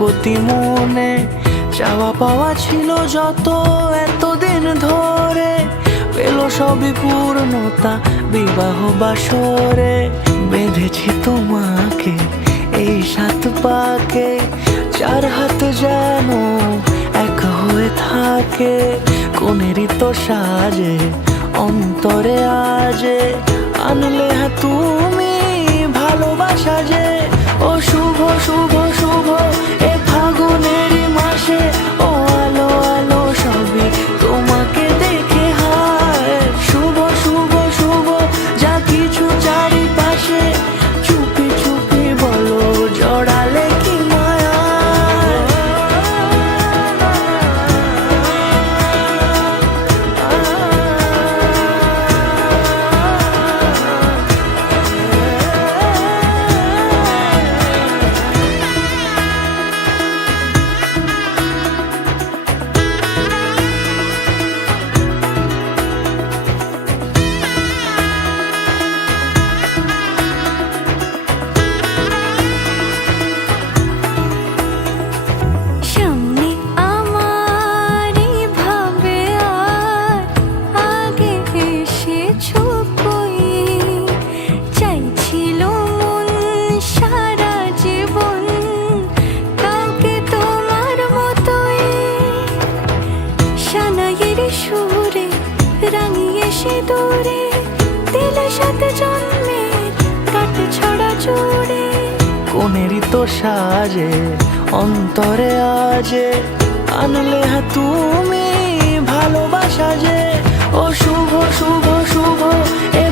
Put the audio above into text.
প্রতি মনে চাওয়া পাওয়া ছিল যত এতদিন ধরে, পেল সবই পূর্ণতা বিবাহ বাসরে। বেঁধেছি তোমাকে এই 7 পাকে, 4 হাত যেন এক হয়ে থাকে। কোনেরই তো সাজে অন্তরে আজে, আনলে তুমি ভালোবাসা যে। ও শুভ শুভ শুভ এ ফাগুনেরই মাসে, ও আলো আলো সবই তোমাকে দেখে হায়। শুভ শুভ শুভ যা কিছু চারিপাশে, চুপি চুপি বলো জড়ালে কি মায়া। সুরে রাঙিয়ে সে দূরে দিলে 7 জন্মের কাট ছড়া জুড়ে। কোনেরই তো সাজে অন্তরে আজে, আনলে তুমি ভালোবাসা যে। ও শুভ শুভ শুভ এ